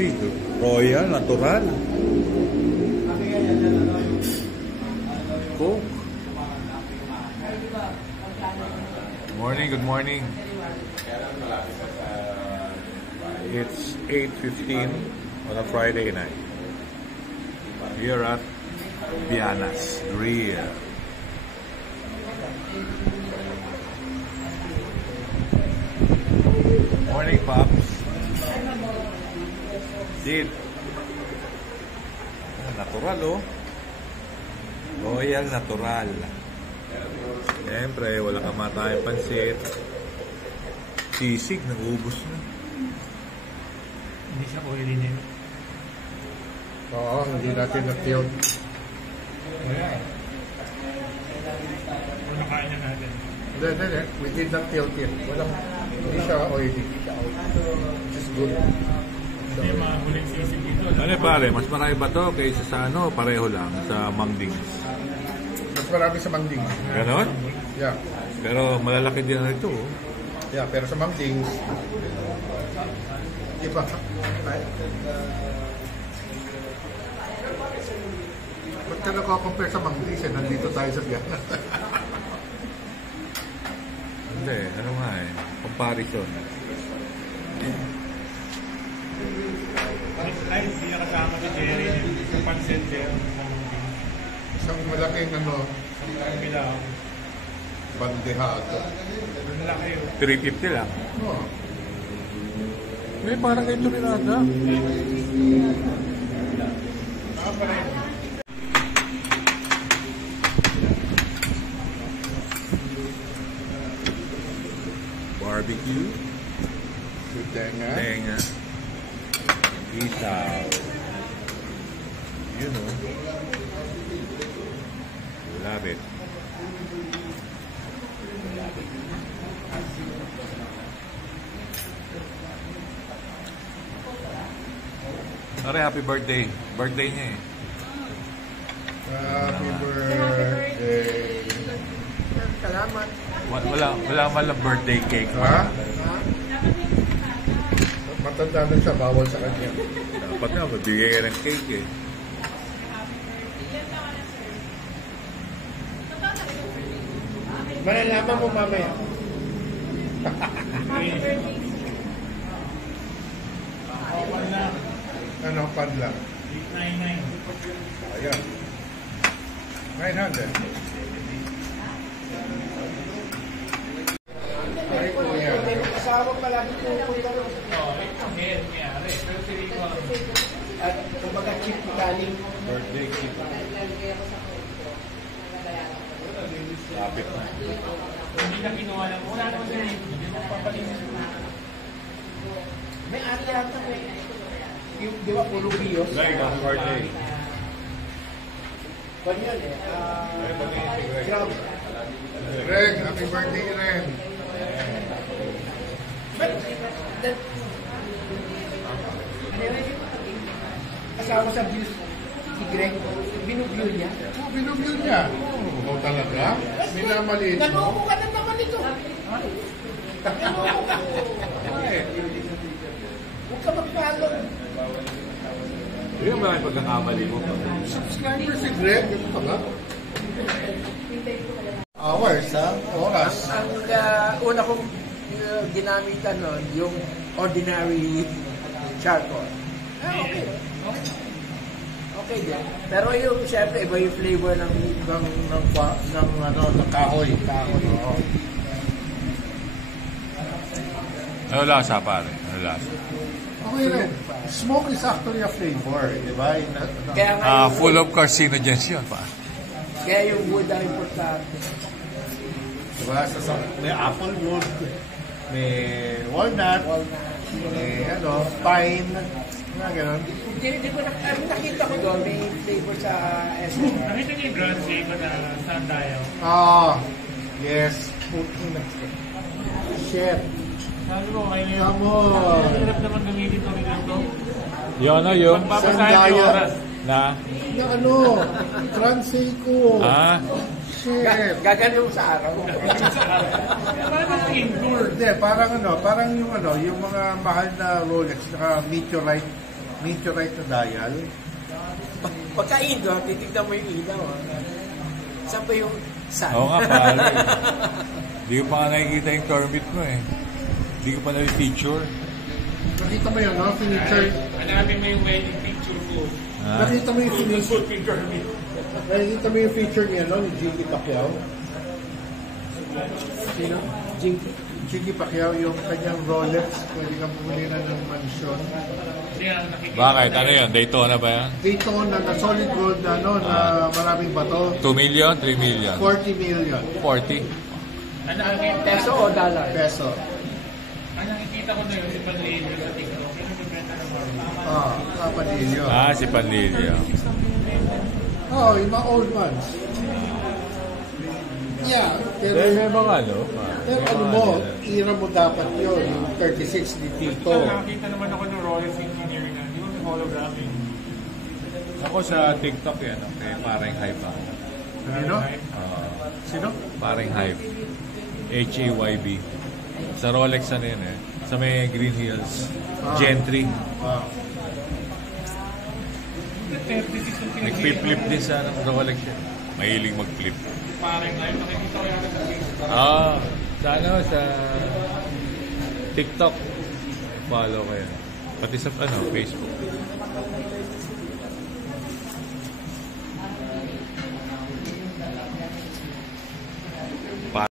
Uy, Royal, natural. Coke. Good morning. It's 8:15 on a Friday night. Here at Viana's Grill. Morning, Pops. Did. Natural, oh. Royal natural. Siyempre, wala kamatayang pansit. Sisig, nag-ubos na. Hindi siya oily na yun. Oo, hindi natin na-tilt. Kung nakain na natin. Hindi. We did not tilt it. Hindi siya oily. Which is good. Hindi mga huling sisig dito. Ano pare, mas marami ba to kaysa sa ano, pareho lang sa Mangdings? Mas marami sa Mangding. Ganon? Yeah. Pero malalaki din na ito. Oh. Yeah, pero sa Mangding, iba. Ba't ka nako-compare sa Mangding? Nandito tayo sa Viana. Hindi, ano nga eh, comparison. Ay, hindi na kasama si Jerry. Yung pansin Jerry. Isang malaking Ang bilang. bandehado. Ang laki yun. 350 lang. Oh. May parang ito rin ata. Barbecue. Tenga. Tenga. Isaw. You know. Love it. Sorry, happy birthday. Birthday niya eh. Happy birthday. Salamat. Wala man lang birthday cake. Ha? Matanda na siya, bawal sa kanya. Dapat nga, magbigay ka ng cake eh. Malalaman mo mamaya. Ano, pan lang? 899. Ayan. 900. Ay, kuya. Kasama palagi pupunta rin. Oo, ito nangyari. Pero si Rico, At kumbaga chip galing. Birthday cake. Lapit na. hindi na kinuha lang. Wala naman si Rico. Hindi mo papalitin. May ate yata may. Yung, di ba, puro bios? Greg, happy birthday. Kanya yun eh. Ground. Greg, happy birthday rin. But, that, kasama sa views si Greg, binubyo niya. Oh, binubyo niya. Oh, talaga? Minamaliit mo. Nanoko ka na naman ito. Huwag ka mag-follow. Yung maraming pagkakamali mo. Subscriber si Greg. Ito pa ba? Hours, ha? Oras. Ang una kong ginamitan nun, yung ordinary charcoal. Okay. Okay din. Pero yung, syempre, iba yung flavor ng Kahoy. Oo. Ano lasa pare? Ano lasa? Okay rin. Smoke is actually a flavor, di ba? Kaya nga yung Full of carcinogens yun pa. kaya yung wood ang importante. Diba? May apple wood, may walnut, may pine, mga ganon. Hindi ko nakita ko doon, may flavor sa SMR. Nakita niyo yung Grand Seiko na sundial. Yes. Chef. Sabi ko, kayo na yun. Come on. Hirap naman gamitin kami ganito. Yung yung Papasahin yung oras. na Yung Transeco. Chef. Gaganong sa araw. Parang indoor. Hindi, parang yung mga mahal na Rolex, naka meteorite meteorite na dial. Pagka indoor, titignan mo yung ilaw. Saan ba yung sun? Oo nga, pare. Hindi ko pa nga nakikita yung torbit mo eh. Hindi ko pa na-feature. Nakita mo yun, no? Finiture. Hanapin mo yung wedding picture ko. Ha? Nakita mo yung finiture. Picture me. Nakita mo yung feature niya, no? Ni Jiggy Pacquiao. Sino? Jiggy Pacquiao, yung kanyang Rolex. Pwede kang bumili na ng mansyon. Kasi ang nakikita. Bakit? Ano yun? Daytona ba yan? Daytona na solid gold na, no? Na maraming bato. 2 million? 3 million? 40 million 40? Ang nakikita. Peso o dollar? peso. Ang nakikita ko na yun, si Panlilio sa TikTok. Yung nagbenta ng Marvel. Kapadilyo. Si Panlilio. Yung mga old ones. Yeah, pero May mga ano? pero ano mo, ira mo dapat yun, yung 36 ni Tito. Nakakita naman ako ng Rolex Engineering na. Di ba may holographic? Ako sa TikTok yan, okay? Parang hype ako. Sino? Sino? Parang hype. HAYB. Sa Rolex ano yun eh. Sa may Green Hills. Gentry. Wow. 36 yung pinag-iip. Nag-flip din sa Rolex yun. Mahilig mag-flip. Parang ngayon, nakikita ko yata sa Facebook. Sa TikTok. Follow ko yan. Pati sa Facebook.